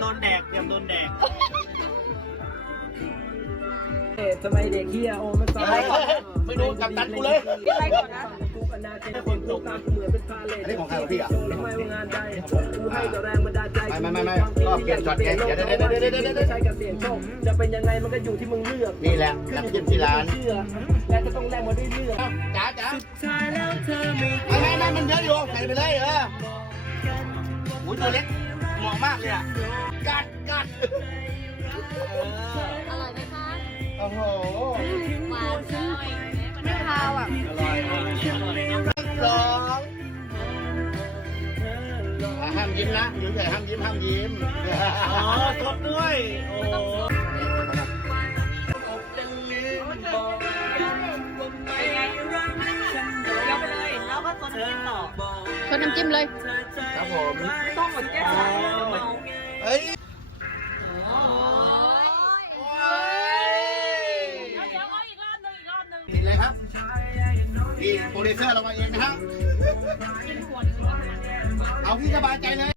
โดนแดกเตรียมโดนแดกทำไมเด็กเฮียโอมาตายไม่รู้กับตันกูเลยอะไรก่อนนะนี่ของใครพี่อะไมงานใจกูให้กับแรงบันดาลใจไม่ไม่ไม่ก็เปลี่ยนช็อตเองเดี๋ยวเดี๋ยวเดี๋ยวเดี๋ยวเดี๋ยวใช้กับเสียงโชคจะเป็นยังไงมันก็อยู่ที่มึงเลือกนี่แหละนักกินที่ร้านและจะต้องแลกมาด้วยเลือกจ๋าจ๋าไม่ไม่ไม่มันเยอะอยู่ใส่ไปเลยเหออหูตัวเล็ก หมาะมากเลยอะ กัดกัดอร่อยไหมคะโอ้โหหวานไม่คาวอะสองอะห้ามยิ้มนะอยู่เฉยๆห้ามยิ้มห้ามยิ้ม อ๋อตบด้วย โอ้เราไปเลยแล้วก็ตัวน้ำจิ้มต่อชดน้ำจิ้มเลย ครับผมไม่ต้องหมดแก้ว นี่โปรดิวเซอร์ระวังเองนะครับเอาที่สบายใจเลย